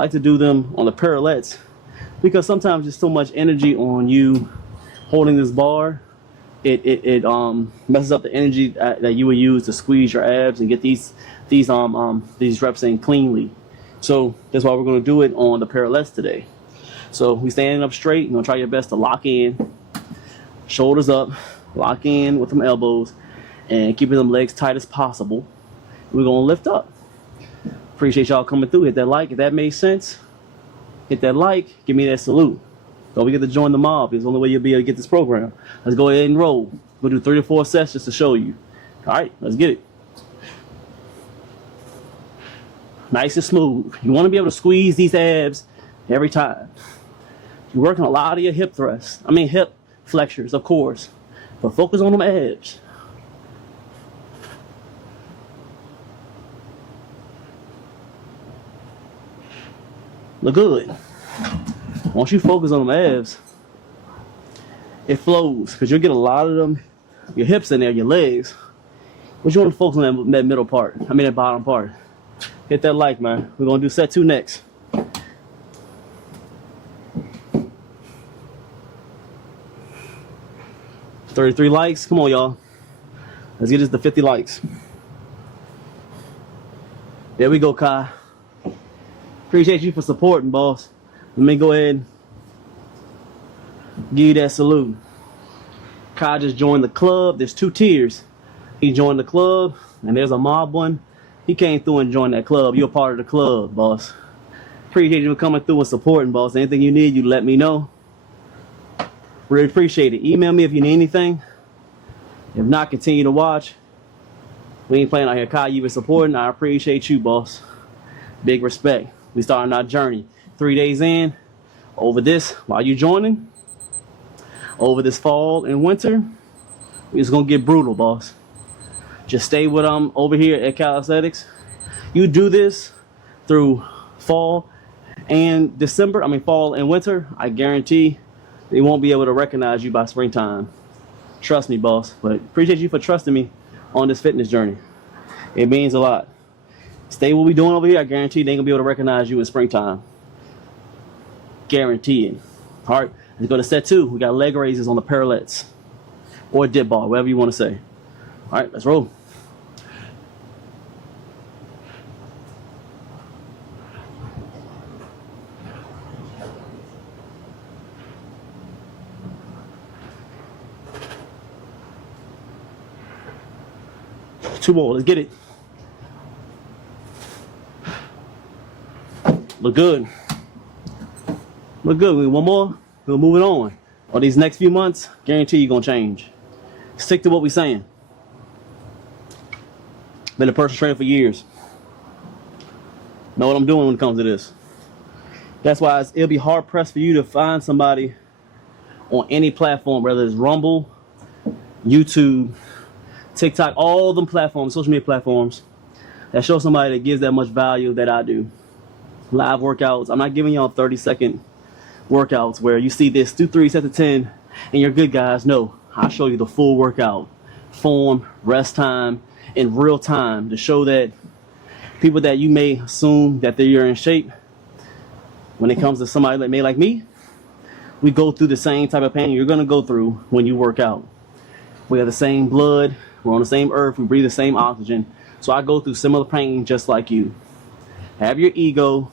like to do them on the parallettes because sometimes there's so much energy on you holding this bar. It messes up the energy that you would use to squeeze your abs and get these reps in cleanly. So that's why we're going to do it on the parallettes today. So we standing up straight. You're going to try your best to lock in, shoulders up, lock in with them elbows, and keeping them legs tight as possible. We're going to lift up. Appreciate y'all coming through. Hit that like if that made sense. Hit that like. Give me that salute. Don't forget to join the mob. It's the only way you'll be able to get this program. Let's go ahead and roll. We'll do 3 to 4 sets just to show you. All right, let's get it. Nice and smooth. You want to be able to squeeze these abs every time. You're working a lot of your hip thrusts. I mean hip flexors, of course. But focus on them abs. Look good. Once you focus on them abs, it flows because you'll get a lot of them, your hips in there, your legs. But you want to focus on that middle part, that bottom part. Hit that like, man. We're going to do set 2 next. $33 likes. Come on, y'all. Let's get this to 50 likes. There we go, Kai. Appreciate you for supporting, boss. Let me go ahead and give you that salute. Kai just joined the club. There's 2 tiers. He joined the club, and there's a mob one. He came through and joined that club. You're a part of the club, boss. Appreciate you for coming through and supporting, boss. Anything you need, you let me know. Really appreciate it. Email me if you need anything. If not, continue to watch. We ain't playing out here. Kai, you been supporting. I appreciate you, boss. Big respect. We starting our journey. 3 days in, over this, while you joining, over this fall and winter, it's gonna get brutal, boss. Just stay with over here at Calisthenics. You do this through fall and December, fall and winter, I guarantee they won't be able to recognize you by springtime. Trust me, boss. But appreciate you for trusting me on this fitness journey. It means a lot. Stay what we doing over here, I guarantee they ain't gonna be able to recognize you in springtime. Guarantee it. All right, let's go to set 2. We got leg raises on the parallettes or dip bar, whatever you want to say. All right, let's roll. Two more, let's get it. Look good. Look good. We need one more. We'll move it on. Or these next few months, guarantee you're gonna change. Stick to what we're saying. Been a personal trainer for years. Know what I'm doing when it comes to this. That's why it'll be hard pressed for you to find somebody on any platform, whether it's Rumble, YouTube, TikTok, all them platforms, social media platforms, that show somebody that gives that much value that I do. Live workouts. I'm not giving y'all 30-second workouts where you see this, do 3 sets of 10 and you're good, guys. No, I'll show you the full workout, form, rest time, in real time to show that people that you may assume that they're in shape, when it comes to somebody that may like me, we go through the same type of pain you're going to go through when you work out. We have the same blood, we're on the same earth, we breathe the same oxygen. So I go through similar pain just like you. Have your ego,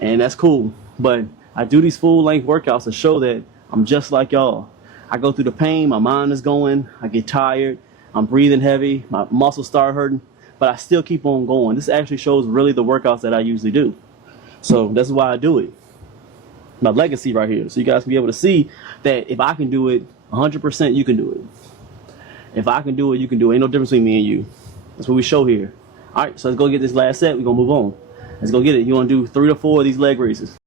and that's cool, but I do these full length workouts to show that I'm just like y'all. I go through the pain, my mind is going, I get tired, I'm breathing heavy, my muscles start hurting, but I still keep on going. This actually shows really the workouts that I usually do. So that's why I do it. My legacy right here, so you guys can be able to see that if I can do it, 100% you can do it. If I can do it, you can do it. Ain't no difference between me and you. That's what we show here. All right, so let's go get this last set. We're gonna move on. Let's go get it. You want to do 3 to 4 of these leg raises.